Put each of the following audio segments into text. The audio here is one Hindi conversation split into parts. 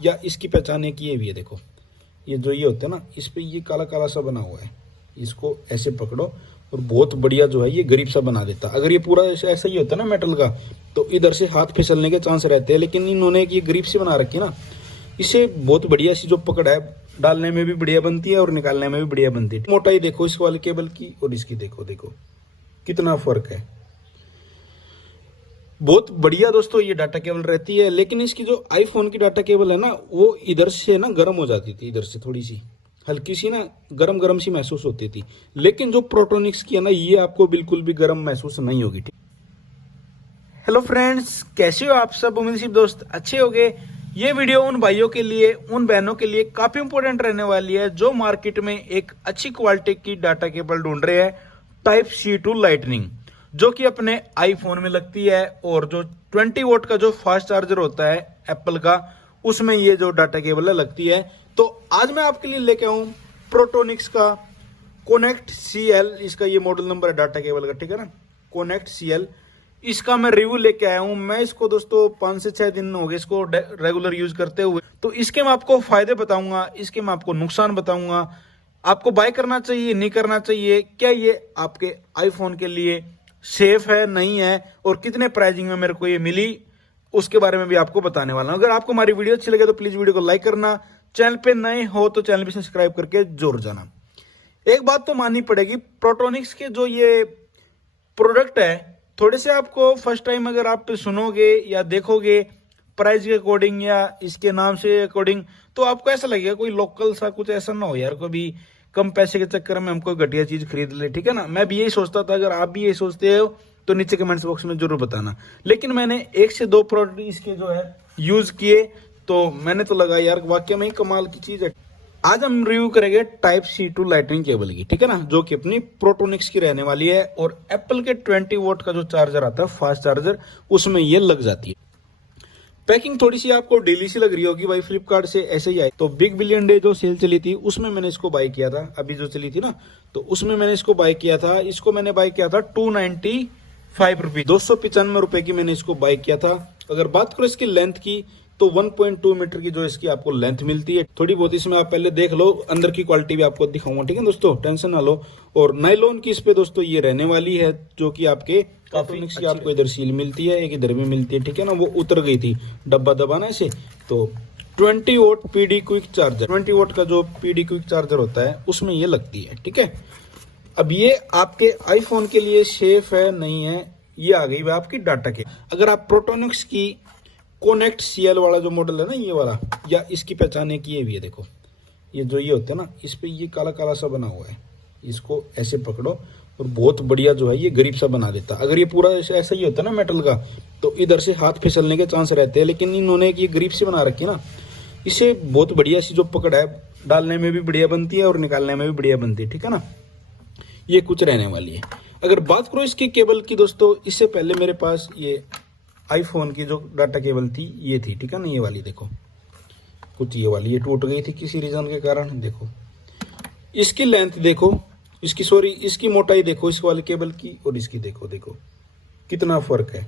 या इसकी पहचान एक ये भी है, देखो ये जो ये होते हैं ना, इस पे ये काला काला सा बना हुआ है, इसको ऐसे पकड़ो और बहुत बढ़िया जो है ये गरीब सा बना देता। अगर ये पूरा ऐसा ही होता ना मेटल का, तो इधर से हाथ फिसलने के चांस रहते हैं, लेकिन इन्होंने ये गरीब सी बना रखी ना, इसे बहुत बढ़िया सी जो पकड़ है, डालने में भी बढ़िया बनती है और निकालने में भी बढ़िया बनती है। मोटाई देखो इस वाले केबल की और इसकी, देखो देखो कितना फर्क है। बहुत बढ़िया दोस्तों ये डाटा केबल रहती है, लेकिन इसकी जो आईफोन की डाटा केबल है ना, वो इधर से ना गर्म हो जाती थी, इधर से थोड़ी सी हल्की सी ना गरम गरम सी महसूस होती थी। लेकिन जो प्रोटोनिक्स की है ना, ये आपको बिल्कुल भी गर्म महसूस नहीं होगी। हेलो फ्रेंड्स, कैसे हो आप सब? उम्मीद है दोस्त अच्छे होंगे। ये वीडियो उन भाइयों के लिए, उन बहनों के लिए काफी इंपॉर्टेंट रहने वाली है जो मार्केट में एक अच्छी क्वालिटी की डाटा केबल ढूंढ रहे हैं, टाइप सी टू लाइटनिंग, जो कि अपने आईफोन में लगती है। और जो 20 वोट का जो फास्ट चार्जर होता है एप्पल का, उसमें ये जो डाटा केबल है लगती है। तो आज मैं आपके लिए लेके आऊं प्रोटोनिक्स का कोनेक्ट CL, इसका ये मॉडल नंबर है डाटा केबल का, ठीक है ना, कोनेक्ट CL। इसका मैं रिव्यू लेके आया हूं। मैं इसको दोस्तों 5 से 6 दिन हो गए इसको रेगुलर यूज करते हुए। तो इसके मैं आपको फायदे बताऊंगा, इसके मैं आपको नुकसान बताऊंगा, आपको बाय करना चाहिए नहीं करना चाहिए, क्या ये आपके आईफोन के लिए सेफ है नहीं है, और कितने प्राइसिंग में मेरे को ये मिली, उसके बारे में भी आपको बताने वाला हूं। अगर आपको हमारी वीडियो अच्छी लगे तो प्लीज वीडियो को लाइक करना, चैनल पे नए हो तो चैनल भी सब्सक्राइब करके जोड़ जाना। एक बात तो माननी पड़ेगी, प्रोटोनिक्स के जो ये प्रोडक्ट है, थोड़े से आपको फर्स्ट टाइम अगर आप सुनोगे या देखोगे प्राइस के अकॉर्डिंग या इसके नाम से अकॉर्डिंग, तो आपको ऐसा लगेगा कोई लोकल सा कुछ ऐसा ना हो यार, कभी कम पैसे के चक्कर में हम कोई घटिया चीज खरीद ले, ठीक है ना। मैं भी यही सोचता था। अगर आप भी यही सोचते हो तो नीचे कमेंट्स बॉक्स में जरूर बताना। लेकिन मैंने 1 से 2 प्रोडक्ट इसके जो है यूज किए, तो मैंने तो लगा यार वाकई में ही कमाल की चीज है। आज हम रिव्यू करेंगे type C to lightning cable की, ठीक है ना, जो कि अपनी प्रोटोनिक्स की रहने वाली है। और एप्पल के 20 वोट का जो चार्जर आता है फास्ट चार्जर, उसमें ये लग जाती है। पैकिंग थोड़ी सी आपको ढीली सी लग रही होगी भाई, फ्लिपकार्ट से ऐसे ही आई। तो बिग बिलियन डे जो सेल चली थी उसमें मैंने इसको बाय किया था, अभी जो चली थी ना, तो उसमें मैंने इसको बाय किया था। इसको मैंने बाय किया था 295 रुपीज, 295 रुपए की मैंने इसको बाय किया था। अगर बात करो इसकी लेंथ की, तो 1.2 मीटर की जो इसकी आपको लेंथ मिलती है। थोड़ी बहुत इसमें आप पहले देख लो, अंदर की क्वालिटी भी आपको दिखाऊंगा, ठीक है दोस्तों, टेंशन ना लो। और नायलॉन की इस पे दोस्तों ये रहने वाली है, जो कि आपके प्रोटोनिक्स की आपको इधर सील मिलती है, एक इधर भी मिलती है, ठीक है ना। वो उतर गई थी डब्बा दबाना से। तो 20 vote PD quick charger, 20 vote का जो PD क्विक चार्जर होता है उसमें ये लगती है, ठीक है। अब ये आपके आईफोन के लिए सेफ है नहीं है, ये आ गई आपकी डाटा के। अगर आप प्रोटोनिक्स की कोनेक्ट CL वाला जो मॉडल है ना, ये वाला, या इसकी पहचान एक ये भी है, देखो ये जो ये होते हैं ना, इस पे ये काला काला सा बना हुआ है, इसको ऐसे पकड़ो और बहुत बढ़िया जो है ये गरीब सा बना देता। अगर ये पूरा ऐसा ही होता ना मेटल का, तो इधर से हाथ फिसलने के चांस रहते हैं, लेकिन इन्होंने ये गरीब सी बना रखी ना, इसे बहुत बढ़िया सी जो पकड़ है, डालने में भी बढ़िया बनती है और निकालने में भी बढ़िया बनती है, ठीक है ना। ये कुछ रहने वाली है। अगर बात करो इसकी केबल की दोस्तों, इससे पहले मेरे पास ये आईफोन की जो डाटा केबल थी ये थी, ठीक है ना, ये वाली देखो, कुछ ये वाली ये टूट गई थी किसी रीजन के कारण। देखो इसकी लेंथ देखो, इसकी सॉरी इसकी मोटाई देखो इस वाली केबल की, और इसकी देखो, देखो कितना फर्क है।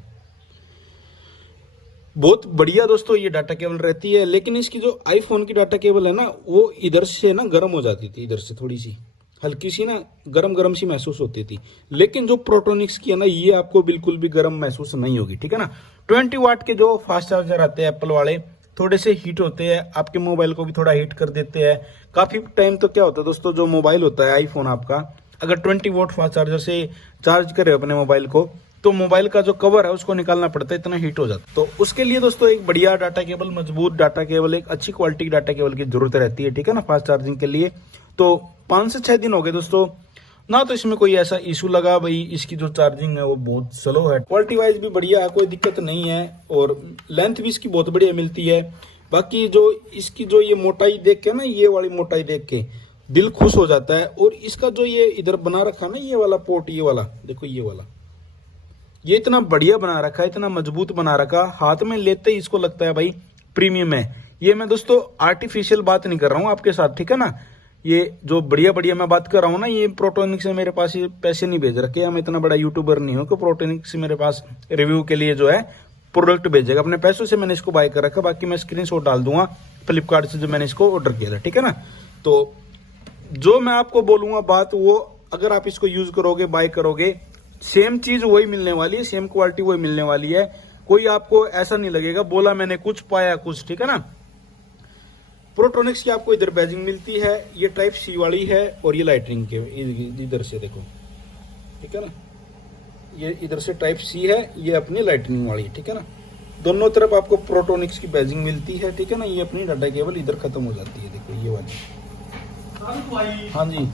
बहुत बढ़िया दोस्तों ये डाटा केबल रहती है, लेकिन इसकी जो आईफोन की डाटा केबल है ना, वो इधर से ना गर्म हो जाती थी, इधर से थोड़ी सी हल्की सी ना गरम गरम सी महसूस होती थी। लेकिन जो प्रोटोनिक्स की है ना, ये आपको बिल्कुल भी गरम महसूस नहीं होगी, ठीक है ना। 20 वाट के जो फास्ट चार्जर आते हैं एप्पल वाले, थोड़े से हीट होते हैं, आपके मोबाइल को भी थोड़ा हीट कर देते हैं काफी टाइम। तो क्या होता है दोस्तों, जो मोबाइल होता है आईफोन आपका, अगर 20 वोट फास्ट चार्जर से चार्ज करे अपने मोबाइल को, तो मोबाइल का जो कवर है उसको निकालना पड़ता है, इतना हीट हो जाता है। तो उसके लिए दोस्तों एक बढ़िया डाटा केबल, मजबूत डाटा केबल, एक अच्छी क्वालिटी की डाटा केबल की जरूरत रहती है, ठीक है ना, फास्ट चार्जिंग के लिए। तो 5 से 6 दिन हो गए दोस्तों ना, तो इसमें कोई ऐसा इशू लगा भाई इसकी जो चार्जिंग है वो बहुत स्लो है। क्वालिटी वाइज भी बढ़िया है, कोई दिक्कत नहीं है, और लेंथ भी इसकी बहुत बढ़िया मिलती है। बाकी जो इसकी जो ये मोटाई देख के ना, ये वाली मोटाई देख के दिल खुश हो जाता है। और इसका जो ये इधर बना रखा ना, ये वाला पोर्ट, ये वाला देखो, ये वाला ये इतना बढ़िया बना रखा है, इतना मजबूत बना रखा, हाथ में लेते ही इसको लगता है भाई प्रीमियम है। ये मैं दोस्तों आर्टिफिशियल बात नहीं कर रहा हूँ आपके साथ, ठीक है ना। ये जो बढ़िया बढ़िया मैं बात कर रहा हूँ ना, ये प्रोटोनिक्स से मेरे पास ये पैसे नहीं भेज रखे। मैं इतना बड़ा यूट्यूबर नहीं हूँ कि प्रोटोनिक्स से मेरे पास रिव्यू के लिए जो है प्रोडक्ट भेजेगा। अपने पैसों से मैंने इसको बाय कर रखा। बाकी मैं स्क्रीनशॉट डाल दूंगा फ्लिपकार्ट से जो मैंने इसको ऑर्डर किया था, ठीक है ना। तो जो मैं आपको बोलूंगा बात, वो अगर आप इसको यूज करोगे, बाय करोगे, सेम चीज वही मिलने वाली है, सेम क्वालिटी वही मिलने वाली है। कोई आपको ऐसा नहीं लगेगा बोला मैंने कुछ पाया कुछ, ठीक है ना। प्रोटोनिक्स की आपको इधर बैजिंग मिलती है, ये टाइप सी वाली है और ये लाइटनिंग के इधर से देखो, ठीक है ना। ये इधर से टाइप सी है, ये अपनी लाइटनिंग वाली, ठीक है ना। दोनों तरफ आपको प्रोटोनिक्स की बैजिंग मिलती है, ठीक है ना। ये अपनी डाटा केबल इधर खत्म हो जाती है, देखो ये वाली। हाँ जी।